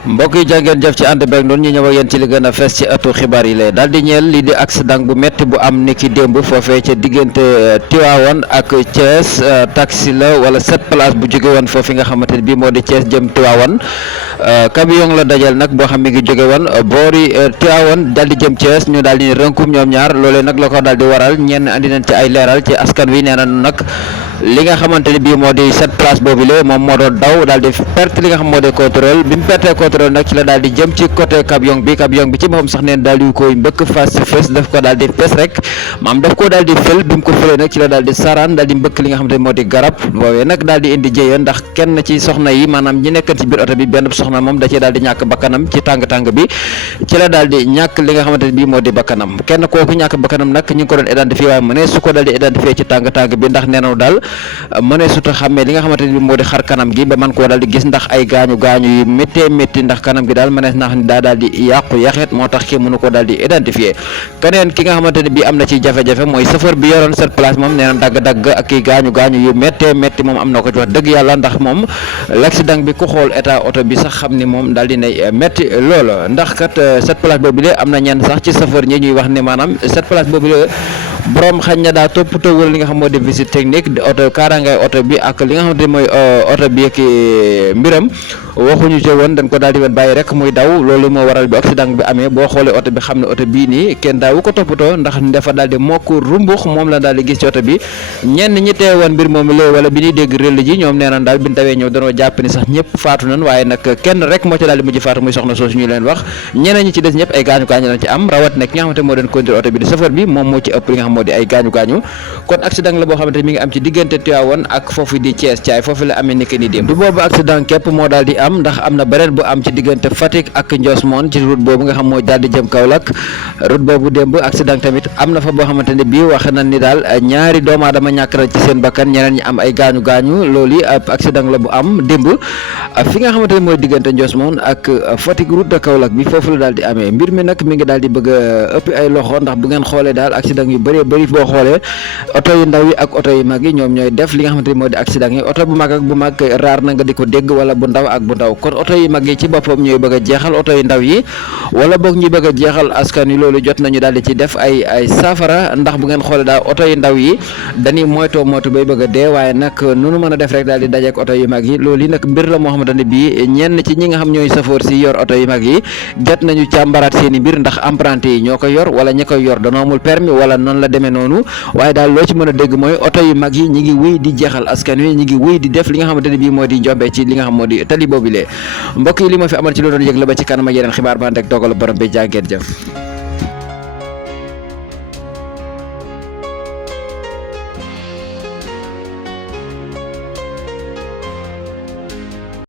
mbokk yi jàngeen jëf ci ànd beeg noonu ñu ñëw ak yéen ci li gën a fees ci ëttu xibaar yi lay daal di ñeel lii di accident bu métti bu am niki démb foofee ca diggante Tivaouane ak Thiès taxi la wala 7 place bu jóge woon foofu nga xamante ne bii moo di Thiès jëm Tivaouane camion la dajal nag boo xam mi ngi jóge woon boori Tivaouane daal di jëm Thiès ñu daal di rënkum ñoom ñaar loolee nag la ko daal di waral ñenn andi nañ ci ay leeral ci askan wi nee nañu nag li nga xamante ne bii moo di 7 place boobu la moom moo doon daw daal di perte li nga xam moo di contrôle bi mu pertee contrôle nag ci la daal di jëm ci côté camion bi ci boppam sax neen daal di koy mbëkk face to face daf ko daal di pes rek maam daf ko daal di fël bi mu ko fëlee nag ci la daal di saraan daal di mbëkk li nga xamante ne moo di garab boobee nag daal di indi jëye ndax kenn ci soxna yi maanaam ñi nekkan ci biir oto bi benn soxna moom da cee daal di ñàkk bakkanam ci tàng-tàng bi ci la daal di ñàkk li nga xamante ne bii moo di bakkanam kenn kooku ñàkk bakkanam nag ñu ngi ko doon identifié waaye mënee su ko daal di identifié ci tàng-tàng bi ndax nee nañu daal mënee suta xàmmee li nga xamante ne bii moo di xar kanam gi ba man koo daal di gis ndax ay gaañu yu métti ndax kanam gi daal mënees naa daa daal di yàqu yaxet moo tax ki mënu ko daal di identifié keneen ki nga xamante ne bii am na ci jafe-jafe mooy chauffeur bi yoroon cette place moom nee na dagg-dagg ak ki gaañu yu métti moom am na ko ci wax dëgg yàlla ndax moom l'accident bi ku xool état oto bi sax xam ni moom daal di nay métti loolu ndax kat cette place boobu le am na ñenn sax ci chauffeur ñi ñuy wax ni maanaam cette place boobu le borom xañ na daa toppatoo wala li nga xam moo di visite technique oto kaaraangay oto bi ak li nga xamante ne mooy oto bi ak mbiram waxuñu ci woon dañ ko daal di woon bàyyi rek muy daw loolu moo waral bi accident bi amee boo xoolee oto bi xam ne oto bii nii kenn daawu ko toppatoo ndax dafa daal di mokk rumbux moom la daal di gis ci oto bi ñenn ñi teewoon mbir moom la wala bi ñuy dégg réel ji ñoom nee nañ daal bi ñu tawee ñëw danoo jàpp ni sax ñëpp faatu nañ waaye nag kenn rek moo ci daal di mujj faatu muy soxna soosu ñu leen wax ñeneen ñi ci des ñëpp ay gaañu lañ ci am rawat nag ki nga xamante moo doon conduire oto bi di chauffeur bi moom moo ci ëpp li nga xam moo di ay gaañu kon accident la boo xamante mi ngi am ci diggante Tivaouane ak foofu di Thiès caay foofu la amee nekk ni dem du boobu accident képp moo daal di am ndax am na beneen bu am ci diggante Fatick ak Ndiosmone ci route boobu nga xam moo daal di jëm Kaolack route boobu démb accident tamit am na fa boo xamante ne bii wax nañ ni daal ñaari doomu aadama ñàkk na ci seen bakkan ñeneen ñi am ay gaañu loolu yi accident la bu am démb fi nga xamante ne mooy diggante Ndiosmone ak Fatick route de Kaolack bi foofu la daal di amee mbir mi nag mi ngi daal di bëgg a ëpp ay loxo ndax bu ngeen xoolee daal accident yu bëri boo xoolee oto yu ndaw yi ak oto yu mag yi ñoom ñooy def li nga xamante ni moo di accident yi oto bu mag ak bu mag raar na nga di ko dégg wala bu ndaw ak bu ndaw kon oto yu mag yi ci boppam ñooy bëgg a jeexal oto yu ndaw yi wala boog ñuy bëgg a jeexal askan wi loolu jot nañu daal di ci def ay saafara ndax bu ngeen xoolee daal oto yu ndaw yi dañuy moytoo bay bëgg a dee waaye nag nunu mën a def rek daal di dajeek oto yu mag yi loolu yi nag mbir la moo xamante ne bii ñenn ci ñi nga xam ñooy safoor si yor oto yu mag yi jot nañu càmbaraat seen i mbir ndax emprunté yi ñoo ko yor wala ñi koy yor danoo amul permis wala noonu la demee noonu waaye daal loo ci mën a dégg mooy oto yu mag yi ñi ngi wéy di jeexal askan wi ñi ngi wéy di def li nga xamante ne bii moo di njombe ci li nga xam moo di tali boobu lee mbokk yi li ma fi amal ci lu doon yëg la ba ci kanam ak yeneen xibaar ba ànd ak dogal borom bi jàngeen jëf